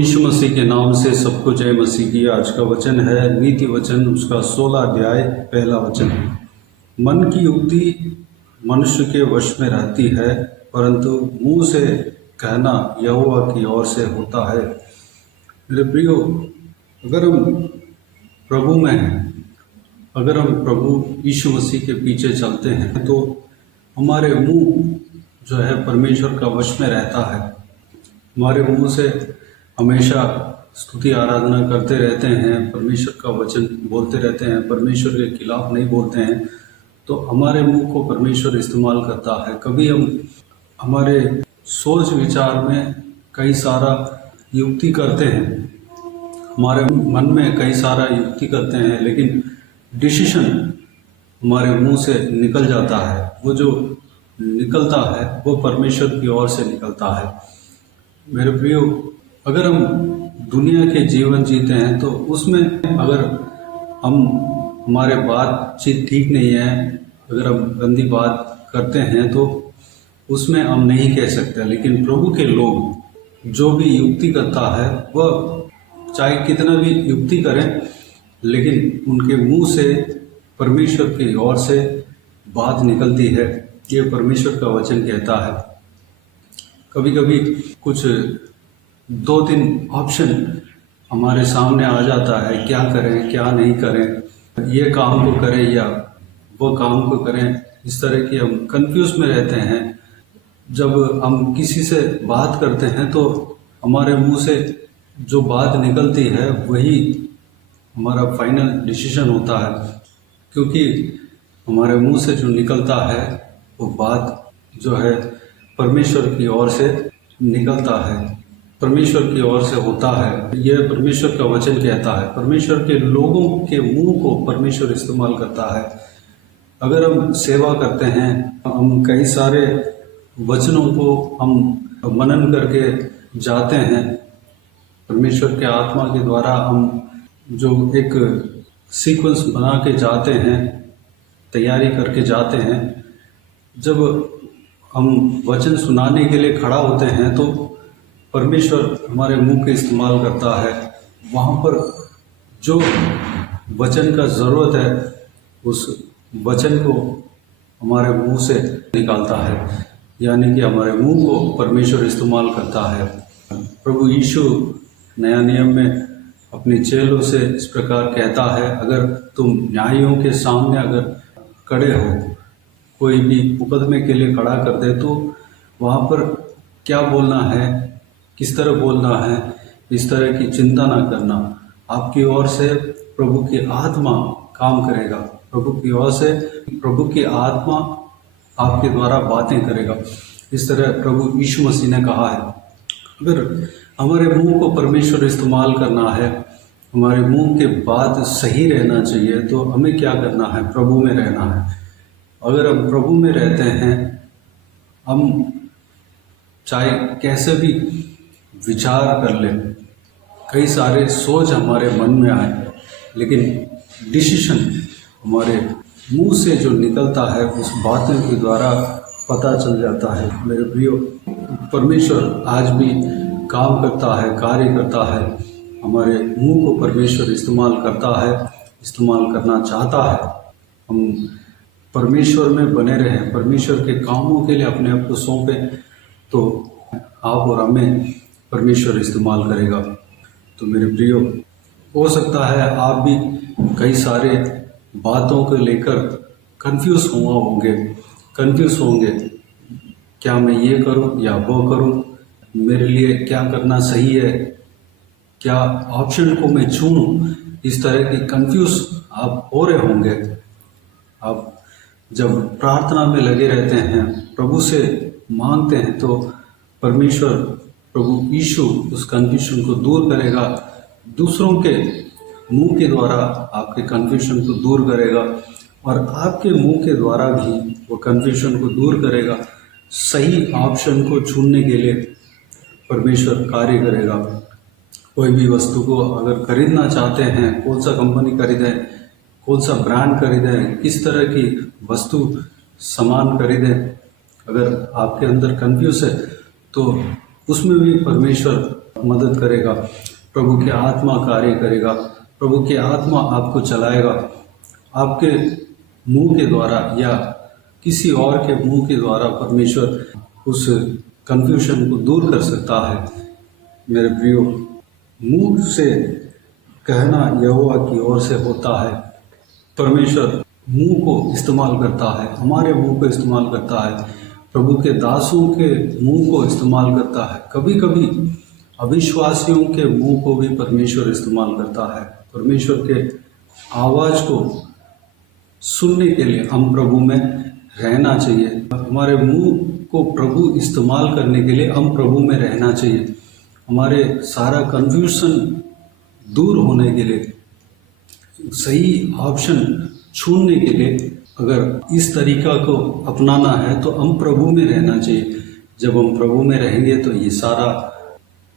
यीशु मसीह के नाम से सबको जय मसीह की। आज का वचन है नीति वचन, उसका 16 अध्याय पहला वचन। मन की युक्ति मनुष्य के वश में रहती है, परंतु मुंह से कहना यहोवा की ओर से होता है। मेरे प्रियो, अगर हम प्रभु में हैं, अगर हम प्रभु यीशु मसीह के पीछे चलते हैं, तो हमारे मुंह जो है परमेश्वर का वश में रहता है। हमारे मुंह से हमेशा स्तुति आराधना करते रहते हैं, परमेश्वर का वचन बोलते रहते हैं, परमेश्वर के खिलाफ नहीं बोलते हैं, तो हमारे मुंह को परमेश्वर इस्तेमाल करता है। कभी हम हमारे सोच विचार में कई सारा युक्ति करते हैं, हमारे मन में कई सारा युक्ति करते हैं, लेकिन डिसीजन हमारे मुंह से निकल जाता है। वो जो निकलता है वो परमेश्वर की ओर से निकलता है। मेरे प्रियो, अगर हम दुनिया के जीवन जीते हैं तो उसमें अगर हमारे बातचीत ठीक नहीं है, अगर हम गंदी बात करते हैं तो उसमें हम नहीं कह सकते। लेकिन प्रभु के लोग जो भी युक्ति करता है, वह चाहे कितना भी युक्ति करें, लेकिन उनके मुंह से परमेश्वर की ओर से बात निकलती है। ये परमेश्वर का वचन कहता है। कभी कभी कुछ 2-3 ऑप्शन हमारे सामने आ जाता है, क्या करें क्या नहीं करें, ये काम को करें या वो काम को करें। इस तरह की हम कंफ्यूज में रहते हैं। जब हम किसी से बात करते हैं तो हमारे मुंह से जो बात निकलती है वही हमारा फाइनल डिसीजन होता है, क्योंकि हमारे मुंह से जो निकलता है वो बात जो है परमेश्वर की ओर से निकलता है, परमेश्वर की ओर से होता है। यह परमेश्वर का वचन कहता है। परमेश्वर के लोगों के मुंह को परमेश्वर इस्तेमाल करता है। अगर हम सेवा करते हैं, हम कई सारे वचनों को हम मनन करके जाते हैं, परमेश्वर के आत्मा के द्वारा हम जो एक सीक्वेंस बना के जाते हैं, तैयारी करके जाते हैं। जब हम वचन सुनाने के लिए खड़ा होते हैं तो परमेश्वर हमारे मुंह के इस्तेमाल करता है। वहाँ पर जो वचन का ज़रूरत है, उस वचन को हमारे मुंह से निकालता है, यानी कि हमारे मुंह को परमेश्वर इस्तेमाल करता है। प्रभु यीशु नया नियम में अपने चेलों से इस प्रकार कहता है, अगर तुम न्यायियों के सामने अगर खड़े हो, कोई भी मुकदमे के लिए खड़ा कर दे, तो वहाँ पर क्या बोलना है, किस तरह बोलना है, इस तरह की चिंता ना करना। आपकी ओर से प्रभु की आत्मा काम करेगा, प्रभु की ओर से प्रभु की आत्मा आपके द्वारा बातें करेगा। इस तरह प्रभु यीशु मसीह ने कहा है। अगर हमारे मुंह को परमेश्वर इस्तेमाल करना है, हमारे मुंह के बात सही रहना चाहिए, तो हमें क्या करना है? प्रभु में रहना है। अगर हम प्रभु में रहते हैं, हम चाहे कैसे भी विचार कर लें, कई सारे सोच हमारे मन में आए, लेकिन डिसीजन हमारे मुंह से जो निकलता है उस बातों के द्वारा पता चल जाता है। मेरे प्रियो, परमेश्वर आज भी काम करता है, कार्य करता है। हमारे मुंह को परमेश्वर इस्तेमाल करता है, इस्तेमाल करना चाहता है। हम परमेश्वर में बने रहें, परमेश्वर के कामों के लिए अपने आप को सौंपें, तो आप और हमें परमेश्वर इस्तेमाल करेगा। तो मेरे प्रियो, हो सकता है आप भी कई सारे बातों को लेकर कंफ्यूज होंगे, क्या मैं ये करूं या वो करूं, मेरे लिए क्या करना सही है, क्या ऑप्शन को मैं चुनूं। इस तरह की कंफ्यूज आप हो रहे होंगे। आप जब प्रार्थना में लगे रहते हैं, प्रभु से मांगते हैं, तो परमेश्वर प्रभु यीशु उस कन्फ्यूजन को दूर करेगा। दूसरों के मुंह के द्वारा आपके कन्फ्यूजन को दूर करेगा, और आपके मुंह के द्वारा भी वो कन्फ्यूजन को दूर करेगा। सही ऑप्शन को चुनने के लिए परमेश्वर कार्य करेगा। कोई भी वस्तु को अगर खरीदना चाहते हैं, कौन सा कंपनी खरीदें, कौन सा ब्रांड खरीदें, किस तरह की वस्तु सामान खरीदें, अगर आपके अंदर कंफ्यूज है तो उसमें भी परमेश्वर मदद करेगा, प्रभु की आत्मा कार्य करेगा, प्रभु की आत्मा आपको चलाएगा। आपके मुंह के द्वारा या किसी और के मुंह के द्वारा परमेश्वर उस कन्फ्यूजन को दूर कर सकता है। मेरे प्रियो, मुंह से कहना यहोवा की ओर से होता है। परमेश्वर मुंह को इस्तेमाल करता है, हमारे मुंह को इस्तेमाल करता है, प्रभु के दासों के मुंह को इस्तेमाल करता है। कभी कभी अविश्वासियों के मुंह को भी परमेश्वर इस्तेमाल करता है। परमेश्वर के आवाज़ को सुनने के लिए हम प्रभु में रहना चाहिए। हमारे मुंह को प्रभु इस्तेमाल करने के लिए हम प्रभु में रहना चाहिए। हमारे सारा कन्फ्यूजन दूर होने के लिए, सही ऑप्शन चुनने के लिए अगर इस तरीका को अपनाना है तो हम प्रभु में रहना चाहिए। जब हम प्रभु में रहेंगे तो ये सारा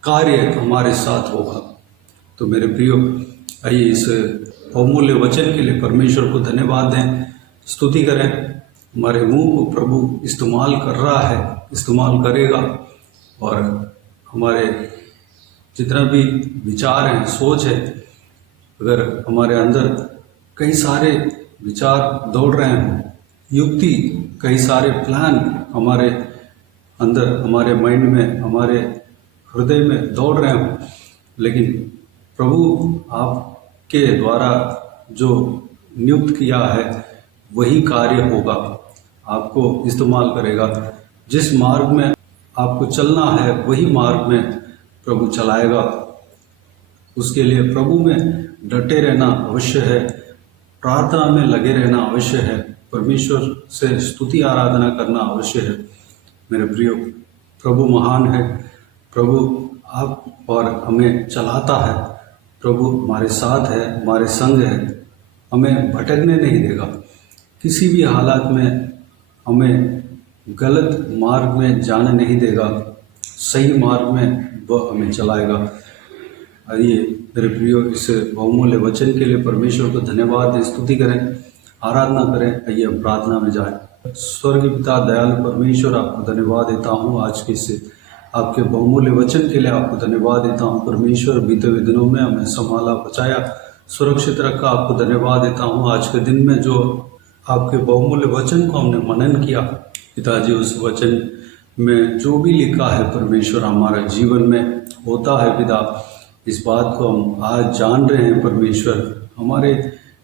कार्य हमारे साथ होगा। तो मेरे प्रियो, आइए इस बहुमूल्य वचन के लिए परमेश्वर को धन्यवाद दें, स्तुति करें। हमारे मुंह को प्रभु इस्तेमाल कर रहा है, इस्तेमाल करेगा, और हमारे जितना भी विचार हैं, सोच है, अगर हमारे अंदर कई सारे विचार दौड़ रहे हों, युक्ति, कई सारे प्लान हमारे अंदर, हमारे माइंड में, हमारे हृदय में दौड़ रहे हों, लेकिन प्रभु आपके द्वारा जो नियुक्त किया है वही कार्य होगा, आपको इस्तेमाल करेगा। जिस मार्ग में आपको चलना है वही मार्ग में प्रभु चलाएगा। उसके लिए प्रभु में डटे रहना अवश्य है, प्रार्थना में लगे रहना अवश्य है, परमेश्वर से स्तुति आराधना करना अवश्य है। मेरे प्रियो, प्रभु महान है, प्रभु आप और हमें चलाता है, प्रभु हमारे साथ है, हमारे संग है, हमें भटकने नहीं देगा। किसी भी हालात में हमें गलत मार्ग में जाने नहीं देगा, सही मार्ग में वह हमें चलाएगा। आइए मेरे प्रियो, इस बहुमूल्य वचन के लिए परमेश्वर को धन्यवाद दें, स्तुति करें, आराधना करें। आइए हम प्रार्थना में जाएं। स्वर्गीय पिता, दयालु परमेश्वर, आपको धन्यवाद देता हूँ आज के इस आपके बहुमूल्य वचन के लिए आपको धन्यवाद देता हूँ। परमेश्वर, बीते हुए दिनों में हमें संभाला, बचाया, सुरक्षित रखा, आपको धन्यवाद देता हूँ। आज के दिन में जो आपके बहुमूल्य वचन को हमने मनन किया, पिताजी, उस वचन में जो भी लिखा है परमेश्वर हमारे जीवन में होता है। पिता, इस बात को हम आज जान रहे हैं परमेश्वर। हमारे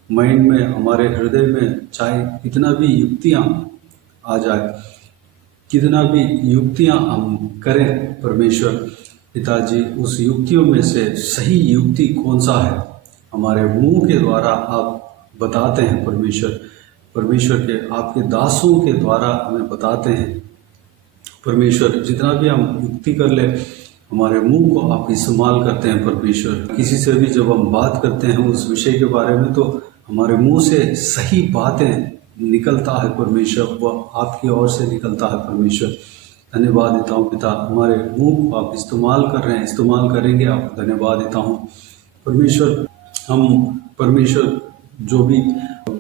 माइंड में, हमारे हृदय में चाहे कितना भी युक्तियाँ आ जाए, कितना भी युक्तियाँ हम करें परमेश्वर, पिताजी, उस युक्तियों में से सही युक्ति कौन सा है हमारे मुंह के द्वारा आप बताते हैं परमेश्वर। परमेश्वर के आपके दासों के द्वारा हमें बताते हैं परमेश्वर। जितना भी हम युक्ति कर ले, हमारे मुंह को आप इस्तेमाल करते हैं परमेश्वर। किसी से भी जब हम बात करते हैं उस विषय के बारे में, तो हमारे मुंह से सही बातें निकलता है परमेश्वर, वह आपकी ओर से निकलता है परमेश्वर। धन्यवाद देता हूँ पिता, हमारे मुंह को आप इस्तेमाल कर रहे हैं, इस्तेमाल करेंगे, आपको धन्यवाद देता हूँ परमेश्वर। हम परमेश्वर जो भी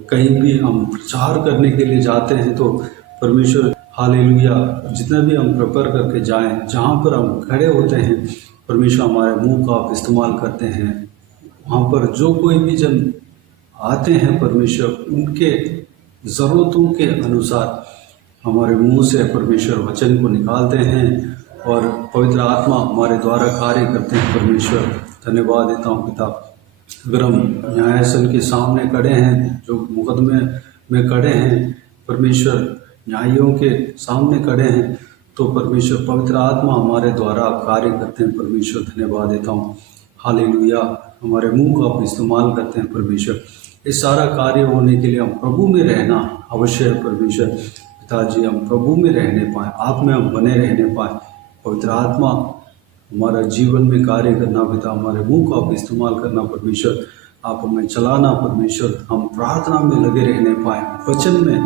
कहीं भी हम प्रचार करने के लिए जाते हैं तो परमेश्वर, हालेलुया, जितना भी हम प्रिपेयर करके जाएं, जहाँ पर हम खड़े होते हैं परमेश्वर, हमारे मुंह का आप इस्तेमाल करते हैं। वहाँ पर जो कोई भी जन आते हैं परमेश्वर, उनके ज़रूरतों के अनुसार हमारे मुंह से परमेश्वर वचन को निकालते हैं और पवित्र आत्मा हमारे द्वारा कार्य करते हैं परमेश्वर। धन्यवाद देता हूँ पिता। अगर हम न्यायासन के सामने खड़े हैं, जो मुकदमे में खड़े हैं परमेश्वर, न्यायियों के सामने खड़े हैं, तो परमेश्वर पवित्र आत्मा हमारे द्वारा आप कार्य करते हैं परमेश्वर। धन्यवाद देता हूँ, हालेलुया। हमारे मुंह को आप इस्तेमाल करते हैं परमेश्वर। इस सारा कार्य होने के लिए हम प्रभु में रहना अवश्य है परमेश्वर। पिताजी, हम प्रभु में रहने पाएँ, आप में हम बने रहने पाएँ, पवित्र आत्मा हमारा जीवन में कार्य करना पिता, हमारे मुंह को आप इस्तेमाल करना परमेश्वर, आप हमें चलाना परमेश्वर। हम प्रार्थना में लगे रहने पाएँ, वचन में,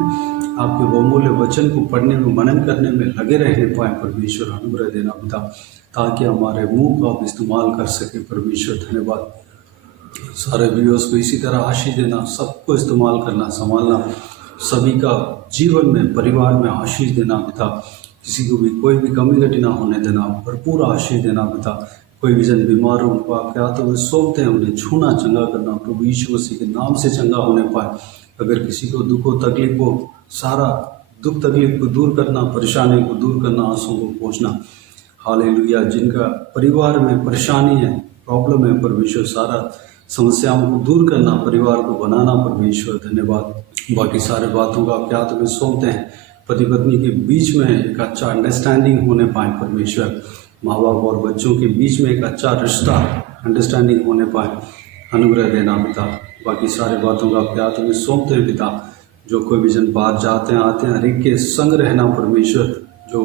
आपके बहुमूल्य वचन को पढ़ने में, मनन करने में लगे रहने पाएँ परमेश्वर। अनुग्रह देना पिता, ताकि हमारे मुंह को आप इस्तेमाल कर सके परमेश्वर। धन्यवाद। सारे व्यूअर्स को इसी तरह आशीष देना, सबको इस्तेमाल करना, संभालना, सभी का जीवन में, परिवार में आशीष देना पिता। किसी को भी कोई भी कमी घटी ना होने देना, भरपूर आशीष देना पिता। कोई भी जन बीमार हो उनको आपके हाथों में सौंपते हैं, उन्हें छूना, चंगा करना प्रभु यीशु मसीह के नाम से चंगा होने पाए। अगर किसी को दुख हो, तकलीफ हो, सारा दुख तकलीफ को दूर करना, परेशानी को दूर करना, आंसुओं को पोंछना। हालेलुया। जिनका परिवार में परेशानी है, प्रॉब्लम है, परमेश्वर सारा समस्याओं को दूर करना, परिवार को बनाना, परमेश्वर धन्यवाद। बाकी सारे बातों का आपके हाथ में सौंपते हैं। पति पत्नी के बीच में एक अच्छा अंडरस्टैंडिंग होने पाए, परमेश्वर माँ बाप और बच्चों के बीच में एक अच्छा रिश्ता अंडरस्टैंडिंग होने पाए, अनुग्रह देना पिता। बाकी सारे बातों का आपके हाथ में सौंपते हैं पिता। जो कोई भी जन बाहर जाते हैं आते हैं, हर एक के संग रहना परमेश्वर। जो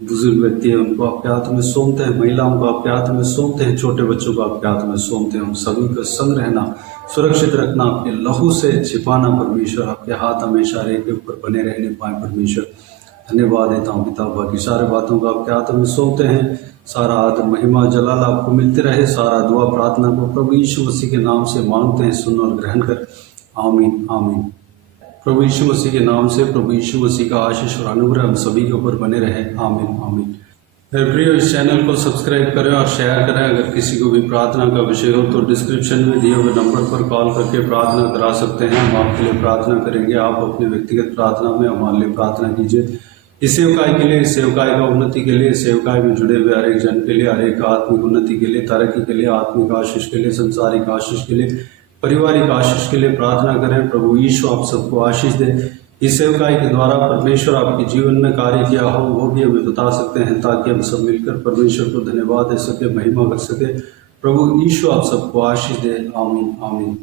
बुजुर्ग व्यक्ति है उनको आपके हाथ में सौंपते हैं, महिलाओं को आपके हाथ में सौंपते हैं, छोटे बच्चों को आपके हाथ में सौंपते हैं। उन सभी का संग रहना, सुरक्षित रखना, आपके लहू से छिपाना परमेश्वर। आपके हाथ हमेशा हर एक के ऊपर बने रहने पाए परमेश्वर। धन्यवाद देता हूँ पिता। बाकी सारे बातों को आपके हाथ में सौंपते हैं। सारा आदर महिमा जलाल आपको मिलते रहे। सारा दुआ प्रार्थना को प्रभु यीशु मसीह के नाम से मांगते हैं, सुन और ग्रहण कर। आमीन आमीन। प्रभु यीशु मसीह के नाम से प्रभु यीशु मसीह का आशीष और अनुग्रह हम सभी के ऊपर बने रहे। आमीन आमीन। मेरे प्रिय, इस चैनल को सब्सक्राइब करें और शेयर करें। अगर किसी को भी प्रार्थना का विषय हो तो डिस्क्रिप्शन में दिए हुए नंबर पर कॉल करके प्रार्थना करा सकते हैं। हम आपके लिए प्रार्थना करेंगे। आप अपने व्यक्तिगत प्रार्थना में हमारे लिए प्रार्थना कीजिए। इस सेवकाई के लिए, इस सेवकाई का उन्नति के लिए, इस सेवकाई में जुड़े हुए हर एक जन के लिए, हर एक आत्मिक उन्नति के लिए, तरक्की के लिए, आत्मिक आशीष के लिए, संसारिक आशीष के लिए, पारिवारिक आशीष के लिए प्रार्थना करें। प्रभु यीशु आप सबको आशीष दे। इस सेवकाई के द्वारा परमेश्वर आपके जीवन में कार्य किया हो वो भी हमें बता सकते हैं, ताकि हम सब मिलकर परमेश्वर को धन्यवाद दे सके, महिमा कर सके। प्रभु यीशु आप सबको आशीष दे। आमीन आमीन।